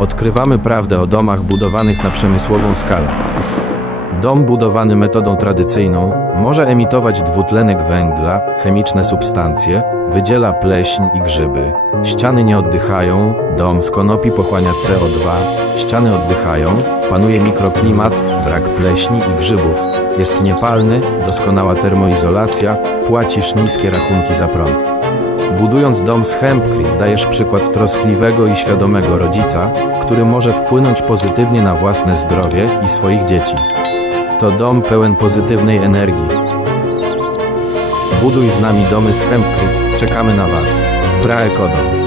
Odkrywamy prawdę o domach budowanych na przemysłową skalę. Dom budowany metodą tradycyjną może emitować dwutlenek węgla, chemiczne substancje, wydziela pleśń i grzyby. Ściany nie oddychają, dom z konopi pochłania CO2, ściany oddychają, panuje mikroklimat, brak pleśni i grzybów, jest niepalny, doskonała termoizolacja, płacisz niskie rachunki za prąd. Budując dom z Hempcrete dajesz przykład troskliwego i świadomego rodzica, który może wpłynąć pozytywnie na własne zdrowie i swoich dzieci. To dom pełen pozytywnej energii. Buduj z nami domy z Hempcrete. Czekamy na Was. Praekodom.